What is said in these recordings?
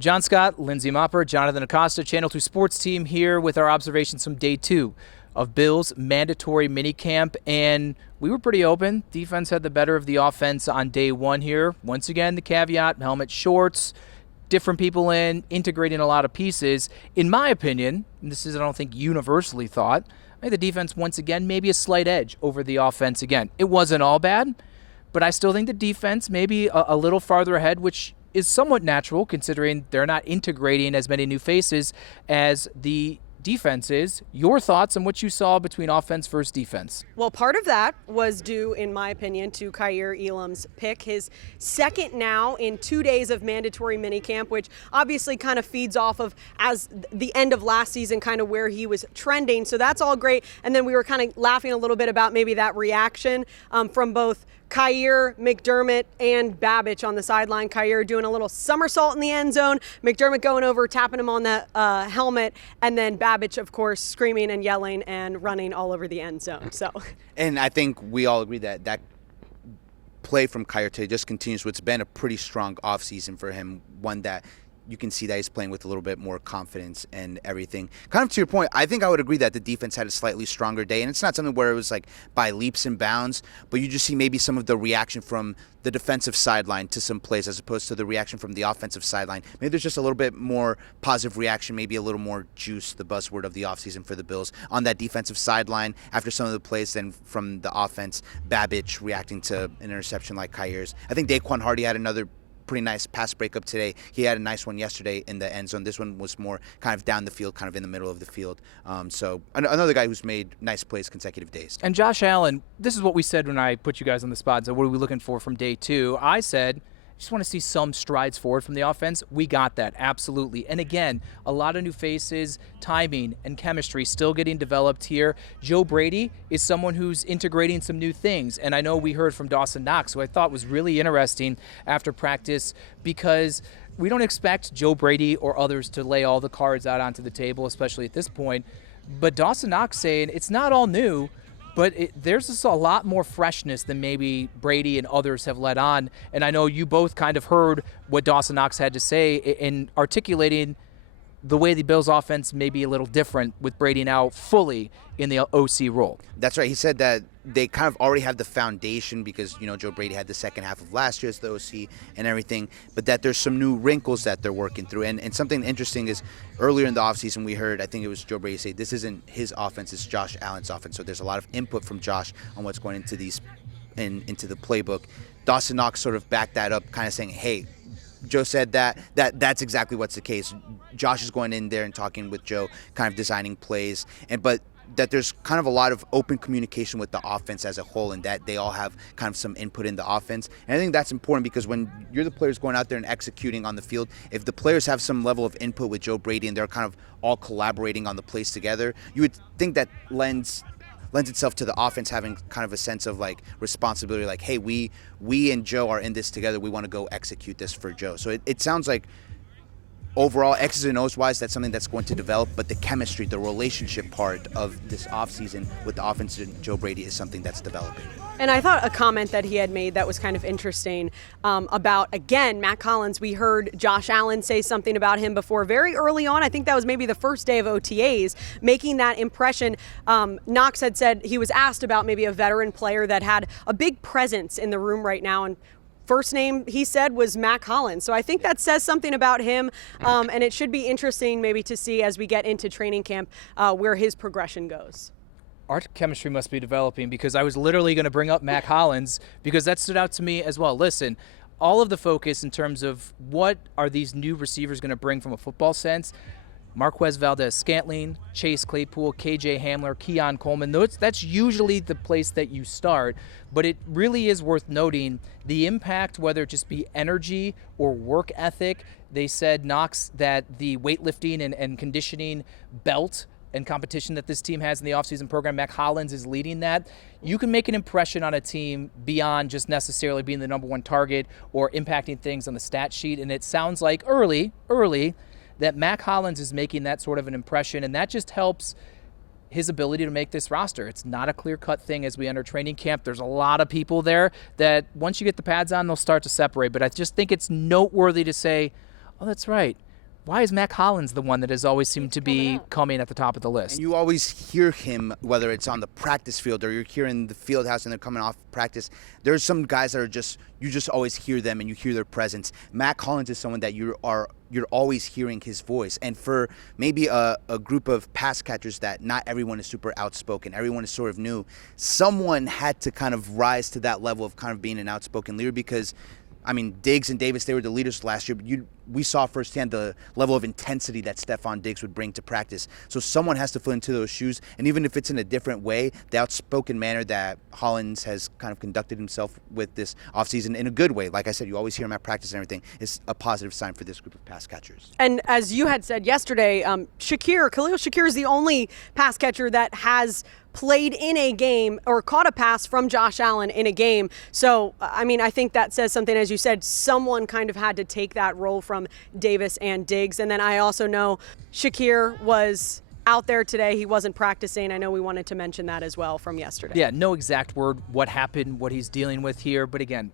John Scott, Lindsey Moppert, Jonathan Acosta, Channel 2 Sports Team here with our observations from day 2 of Bills' mandatory minicamp. And we were pretty open. Defense had the better of the offense on day 1 here. Once again, the caveat, helmet shorts, different people integrating a lot of pieces. In my opinion, and this is, I don't think, universally thought, I think the defense, once again, maybe a slight edge over the offense again. It wasn't all bad, but I still think the defense maybe a little farther ahead, which is somewhat natural considering they're not integrating as many new faces as the defense is. Your thoughts on what you saw between offense versus defense? Well, part of that was due, in my opinion, to Kaiir Elam's pick, his second now in 2 days of mandatory minicamp, which obviously kind of feeds off of as the end of last season, kind of where he was trending. So that's all great. And then we were kind of laughing a little bit about maybe that reaction from both Kaiir, McDermott, and Babbage on the sideline. Kaiir doing a little somersault in the end zone, McDermott going over, tapping him on the helmet, and then Babbage, of course, screaming and yelling and running all over the end zone. So, and I think we all agree that that play from Kaiir today just continues what's been a pretty strong offseason for him, one that you can see that he's playing with a little bit more confidence and everything. Kind of to your point, I think I would agree that the defense had a slightly stronger day, and it's not something where it was like by leaps and bounds, but you just see maybe some of the reaction from the defensive sideline to some plays as opposed to the reaction from the offensive sideline. Maybe there's just a little bit more positive reaction, maybe a little more juice, the buzzword of the offseason for the Bills, on that defensive sideline after some of the plays then from the offense. Babbage reacting to an interception like Kaiir's. I think Daquan Hardy had another pretty nice pass breakup today. He had a nice one yesterday in the end zone. This one was more kind of down the field, kind of in the middle of the field. So another guy who's made nice plays consecutive days. And Josh Allen, this is what we said when I put you guys on the spot. So what are we looking for from day 2? I said, just want to see some strides forward from the offense. We got that, absolutely. And again, a lot of new faces, timing and chemistry still getting developed here. Joe Brady is someone who's integrating some new things. And I know we heard from Dawson Knox, who I thought was really interesting after practice, because we don't expect Joe Brady or others to lay all the cards out onto the table, especially at this point. But Dawson Knox saying it's not all new, but there's just a lot more freshness than maybe Brady and others have let on. And I know you both kind of heard what Dawson Knox had to say in articulating the way the Bills' offense may be a little different with Brady now fully in the OC role. That's right. He said that they kind of already have the foundation because, you know, Joe Brady had the second half of last year as the OC and everything, but that there's some new wrinkles that they're working through. And something interesting is earlier in the offseason we heard, I think it was Joe Brady say, this isn't his offense, it's Josh Allen's offense. So there's a lot of input from Josh on what's going into into the playbook. Dawson Knox sort of backed that up, kind of saying, hey, Joe said that's exactly what's the case. Josh is going in there and talking with Joe, kind of designing plays, but that there's kind of a lot of open communication with the offense as a whole, and that they all have kind of some input in the offense. And I think that's important because when you're the players going out there and executing on the field, if the players have some level of input with Joe Brady and they're kind of all collaborating on the plays together, you would think that lends itself to the offense having kind of a sense of like responsibility, like, hey, we and Joe are in this together. We want to go execute this for Joe. So it sounds like overall, X's and O's wise, that's something that's going to develop, but the chemistry, the relationship part of this offseason with the offense and Joe Brady is something that's developing. And I thought a comment that he had made that was kind of interesting about, again, Matt Collins. We heard Josh Allen say something about him before very early on. I think that was maybe the first day of OTAs, making that impression. Knox had said he was asked about maybe a veteran player that had a big presence in the room right now, and first name he said was Matt Collins. So I think that says something about him, and it should be interesting maybe to see as we get into training camp where his progression goes. Our chemistry must be developing, because I was literally going to bring up Matt Collins because that stood out to me as well. Listen, all of the focus in terms of what are these new receivers going to bring from a football sense, Marquez Valdez-Scantling, Chase Claypool, KJ Hamler, Keon Coleman, that's usually the place that you start, but it really is worth noting the impact, whether it just be energy or work ethic. They said, Knox, that the weightlifting and conditioning belt and competition that this team has in the offseason program, Matt Collins is leading that. You can make an impression on a team beyond just necessarily being the number one target or impacting things on the stat sheet, and it sounds like early that Matt Collins is making that sort of an impression, and that just helps his ability to make this roster. It's not a clear-cut thing as we enter training camp. There's a lot of people there that once you get the pads on, they'll start to separate, but I just think it's noteworthy to say, oh, that's right. why is Mac Hollins the one that has always seemed to be coming at the top of the list? And you always hear him, whether it's on the practice field or you're here in the field house and they're coming off practice. There's some guys that are you just always hear them and you hear their presence. Mac Hollins is someone that you're always hearing his voice. And for maybe a group of pass catchers that not everyone is super outspoken, everyone is sort of new, someone had to kind of rise to that level of kind of being an outspoken leader because, I mean, Diggs and Davis, they were the leaders last year, but we saw firsthand the level of intensity that Stephon Diggs would bring to practice. So someone has to fill into those shoes, and even if it's in a different way, the outspoken manner that Hollins has kind of conducted himself with this offseason in a good way, like I said, you always hear him at practice and everything, is a positive sign for this group of pass catchers. And as you had said yesterday, Khalil Shakir is the only pass catcher that has played in a game or caught a pass from Josh Allen in a game. So, I mean, I think that says something. As you said, someone kind of had to take that role from Davis and Diggs. And then I also know Shakir was out there today. He wasn't practicing. I know we wanted to mention that as well from yesterday. Yeah, no exact word what happened, what he's dealing with here. But again,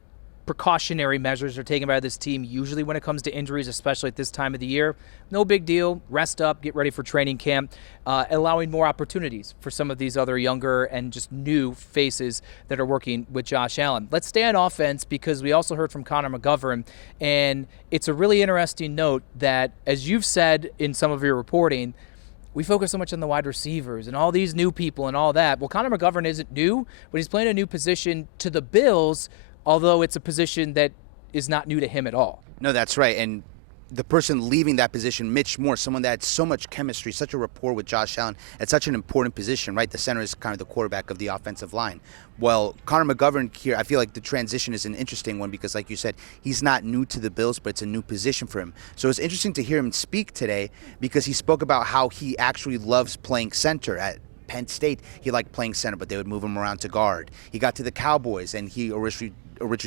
precautionary measures are taken by this team usually when it comes to injuries, especially at this time of the year. No big deal. Rest up, get ready for training camp, allowing more opportunities for some of these other younger and just new faces that are working with Josh Allen. Let's stay on offense because we also heard from Connor McGovern, and it's a really interesting note that, as you've said in some of your reporting, we focus so much on the wide receivers and all these new people and all that. Well, Connor McGovern isn't new, but he's playing a new position to the Bills, although it's a position that is not new to him at all. No, that's right. And the person leaving that position, Mitch Moore, someone that had so much chemistry, such a rapport with Josh Allen, at such an important position, right? The center is kind of the quarterback of the offensive line. Well, Connor McGovern here, I feel like the transition is an interesting one because, like you said, he's not new to the Bills, but it's a new position for him. So it's interesting to hear him speak today because he spoke about how he actually loves playing center at Penn State. He liked playing center, but they would move him around to guard. He got to the Cowboys, and he originally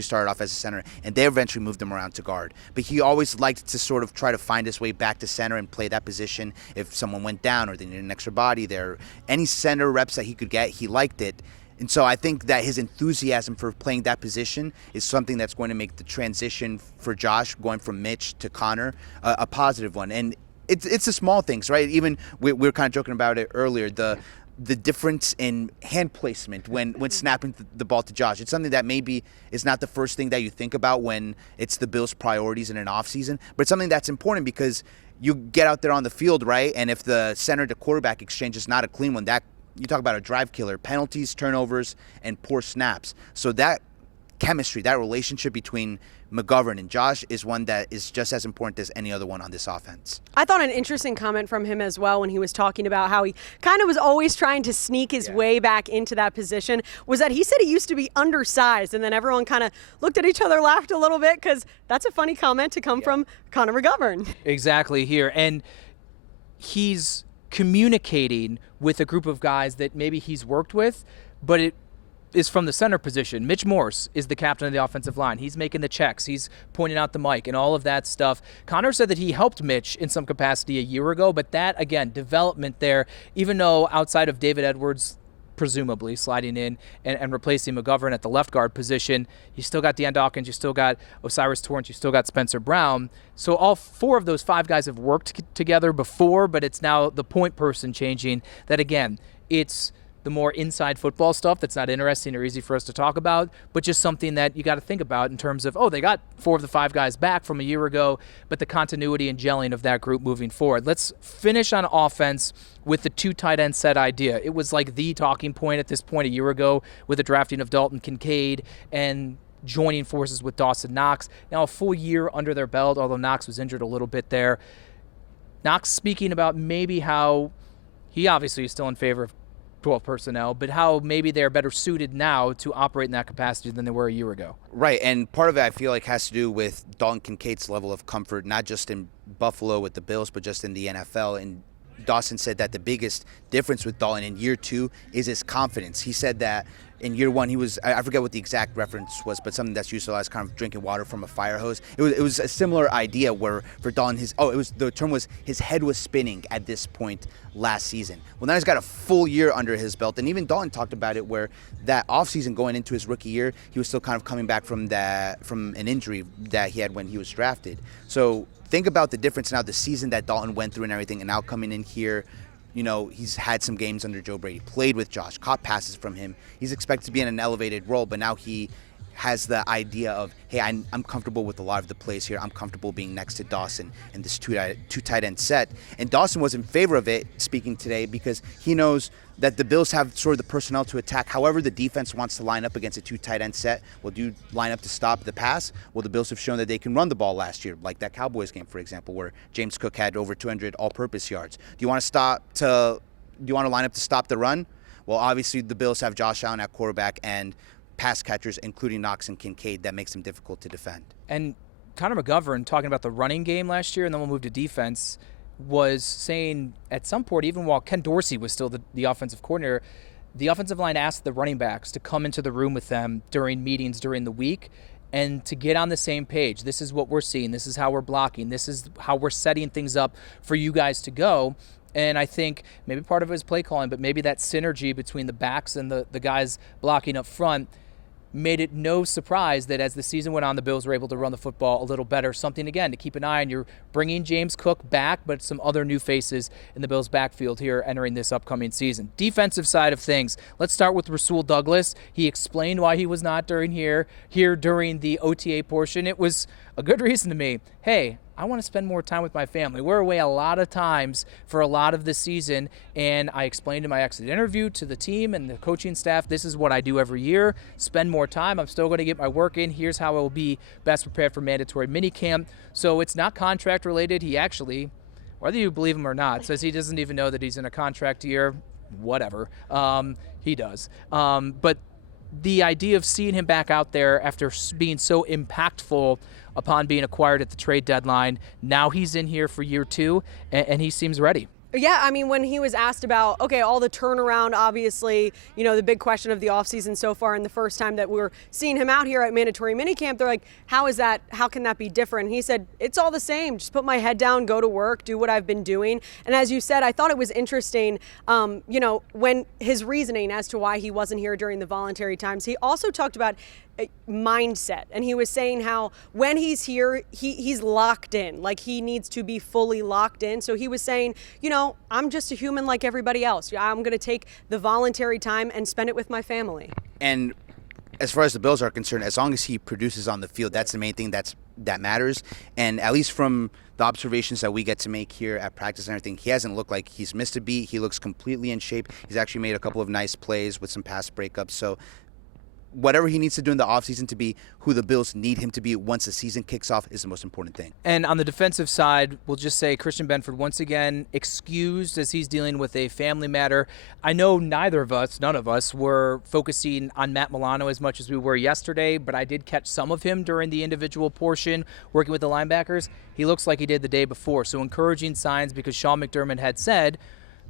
started off as a center, and they eventually moved him around to guard. But he always liked to sort of try to find his way back to center and play that position if someone went down or they needed an extra body there. Any center reps that he could get, he liked it. And so I think that his enthusiasm for playing that position is something that's going to make the transition for Josh, going from Mitch to Connor, a positive one. And it's the small things, right? Even we were kind of joking about it earlier, the difference in hand placement when snapping the ball to Josh. It's something that maybe is not the first thing that you think about when it's the Bills' priorities in an offseason, but it's something that's important because you get out there on the field, right? And if the center to quarterback exchange is not a clean one, that you talk about a drive killer, penalties, turnovers, and poor snaps. So that chemistry, that relationship between McGovern and Josh is one that is just as important as any other one on this offense. I thought an interesting comment from him as well when he was talking about how he kind of was always trying to sneak his way back into that position was that he said he used to be undersized, and then everyone kind of looked at each other, laughed a little bit because that's a funny comment to come from Connor McGovern. Exactly here. And he's communicating with a group of guys that maybe he's worked with, but it is from the center position. Mitch Morse is the captain of the offensive line. He's making the checks. He's pointing out the mic and all of that stuff. Connor said that he helped Mitch in some capacity a year ago, but that, again, development there, even though outside of David Edwards presumably sliding in and replacing McGovern at the left guard position, you still got Deion Dawkins, you still got Osiris Torrance, you still got Spencer Brown. So all four of those five guys have worked together before, but it's now the point person changing that, again, it's the more inside football stuff that's not interesting or easy for us to talk about, but just something that you got to think about in terms of, they got four of the five guys back from a year ago, but the continuity and gelling of that group moving forward. Let's finish on offense with the two tight end set idea. It was like the talking point at this point a year ago with the drafting of Dalton Kincaid and joining forces with Dawson Knox. Now a full year under their belt, although Knox was injured a little bit there. Knox speaking about maybe how he obviously is still in favor of 12 personnel, but how maybe they're better suited now to operate in that capacity than they were a year ago. Right, and part of it I feel like has to do with Dalton Kincaid's level of comfort, not just in Buffalo with the Bills, but just in the NFL. And Dawson said that the biggest difference with Dalton in year two is his confidence. He said that in year one, he was, I forget what the exact reference was, but something that's used a lot is kind of drinking water from a fire hose. It was a similar idea where for Dalton, the term was his head was spinning at this point last season. Well, now he's got a full year under his belt, and even Dalton talked about it where that offseason going into his rookie year, he was still kind of coming back from an injury that he had when he was drafted. So think about the difference now, the season that Dalton went through and everything, and now coming in here, you know, he's had some games under Joe Brady, played with Josh, caught passes from him. He's expected to be in an elevated role, but now he has the idea of, hey, I'm comfortable with a lot of the plays here. I'm comfortable being next to Dawson in this two tight end set. And Dawson was in favor of it, speaking today, because he knows that the Bills have sort of the personnel to attack. However the defense wants to line up against a two tight end set, will do line up to stop the pass. Well, the Bills have shown that they can run the ball last year, like that Cowboys game, for example, where James Cook had over 200 all-purpose yards. Do you want to line up to stop the run? Well, obviously the Bills have Josh Allen at quarterback and pass catchers, including Knox and Kincaid, that makes them difficult to defend. And Connor McGovern, talking about the running game last year, and then we'll move to defense, was saying at some point, even while Ken Dorsey was still the offensive coordinator, the offensive line asked the running backs to come into the room with them during meetings during the week and to get on the same page. This is what we're seeing. This is how we're blocking. This is how we're setting things up for you guys to go. And I think maybe part of it is play calling, but maybe that synergy between the backs and the guys blocking up front made it no surprise that as the season went on, the Bills were able to run the football a little better. Something, again, to keep an eye on. You're bringing James Cook back, but some other new faces in the Bills' backfield here entering this upcoming season. Defensive side of things, let's start with Rasul Douglas. He explained why he was not here during the OTA portion. It was a good reason to me. Hey, I want to spend more time with my family. We're away a lot of times for a lot of the season, and I explained in my exit interview to the team and the coaching staff, this is what I do every year, spend more time. I'm still going to get my work in. Here's how I will be best prepared for mandatory minicamp. So it's not contract related. He actually, whether you believe him or not, says he doesn't even know that he's in a contract year. Whatever. He does. But the idea of seeing him back out there after being so impactful upon being acquired at the trade deadline, now he's in here for year two, and he seems ready. Yeah, I mean, when he was asked about, okay, all the turnaround, obviously, you know, the big question of the offseason so far and the first time that we're seeing him out here at mandatory minicamp, they're like, how can that be different? And he said, it's all the same. Just put my head down, go to work, do what I've been doing. And as you said, I thought it was interesting, you know, when his reasoning as to why he wasn't here during the voluntary times, he also talked about mindset, and he was saying how when he's here he's locked in, like he needs to be fully locked in. So he was saying, you know, I'm just a human like everybody else. I'm going to take the voluntary time and spend it with my family. And as far as the Bills are concerned, as long as he produces on the field, that's the main thing that matters. And at least from the observations that we get to make here at practice and everything, he hasn't looked like he's missed a beat. He looks completely in shape. He's actually made a couple of nice plays with some pass breakups. So whatever he needs to do in the offseason to be who the Bills need him to be once the season kicks off is the most important thing. And on the defensive side, we'll just say Christian Benford once again excused as he's dealing with a family matter. I know none of us were focusing on Matt Milano as much as we were yesterday, but I did catch some of him during the individual portion working with the linebackers. He looks like he did the day before, so encouraging signs, because Sean McDermott had said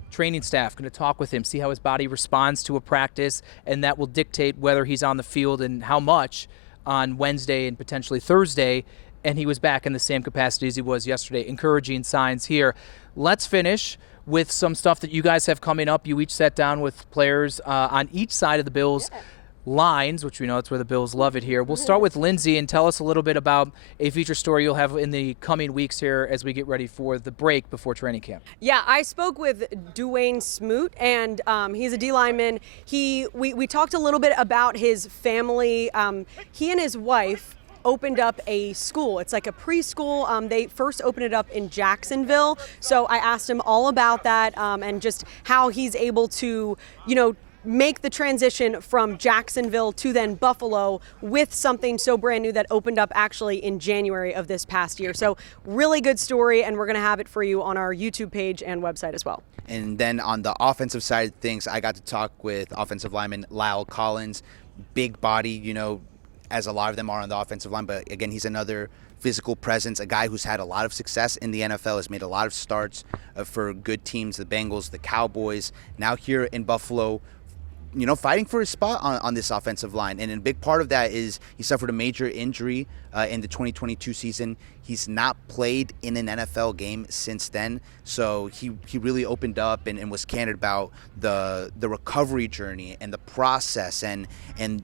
training staff going to talk with him, see how his body responds to a practice, and that will dictate whether he's on the field and how much on Wednesday and potentially Thursday. And he was back in the same capacity as he was yesterday. Encouraging signs here. Let's finish with some stuff that you guys have coming up. You each sat down with players on each side of the Bills lines, which we know it's where the Bills love it here. We'll start with Lindsey and tell us a little bit about a feature story you'll have in the coming weeks here as we get ready for the break before training camp. Yeah, I spoke with Dwayne Smoot, and he's a D lineman. We talked a little bit about his family. He and his wife opened up a school. It's like a preschool. They first opened it up in Jacksonville. So I asked him all about that and just how he's able to, you know, make the transition from Jacksonville to then Buffalo with something so brand new that opened up actually in January of this past year. So really good story, and we're going to have it for you on our YouTube page and website as well. And then on the offensive side of things, I got to talk with offensive lineman Lyle Collins, big body, you know, as a lot of them are on the offensive line. But again, he's another physical presence, a guy who's had a lot of success in the NFL, has made a lot of starts for good teams, the Bengals, the Cowboys. Now here in Buffalo, you know, fighting for his spot on this offensive line. And a big part of that is he suffered a major injury in the 2022 season. He's not played in an NFL game since then. So he really opened up and was candid about the recovery journey and the process and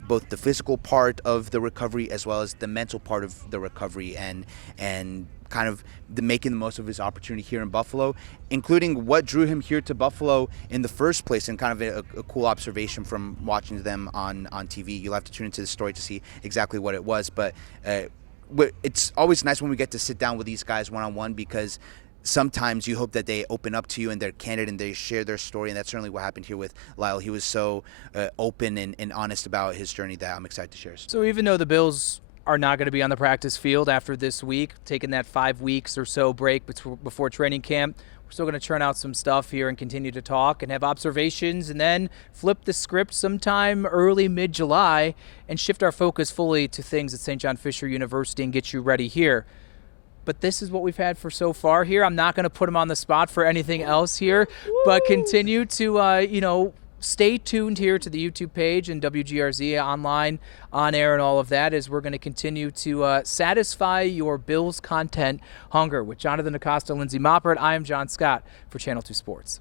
both the physical part of the recovery as well as the mental part of the recovery and kind of making the most of his opportunity here in Buffalo, including what drew him here to Buffalo in the first place, and kind of a cool observation from watching them on TV. You'll have to tune into the story to see exactly what it was, but it's always nice when we get to sit down with these guys one-on-one, because sometimes you hope that they open up to you and they're candid and they share their story, and that's certainly what happened here with Lyle. He was so open and honest about his journey that I'm excited to share. So even though the Bills are not going to be on the practice field after this week, taking that 5 weeks or so break before training camp, we're still going to churn out some stuff here and continue to talk and have observations, and then flip the script sometime early, mid-July, and shift our focus fully to things at St. John Fisher University and get you ready here. But this is what we've had for so far here. I'm not going to put him on the spot for anything else here, but continue to, stay tuned here to the YouTube page and WGRZ online, on air, and all of that, as we're going to continue to satisfy your Bills content hunger. With Jonathan Acosta, Lindsey Moppert, I am John Scott for Channel 2 Sports.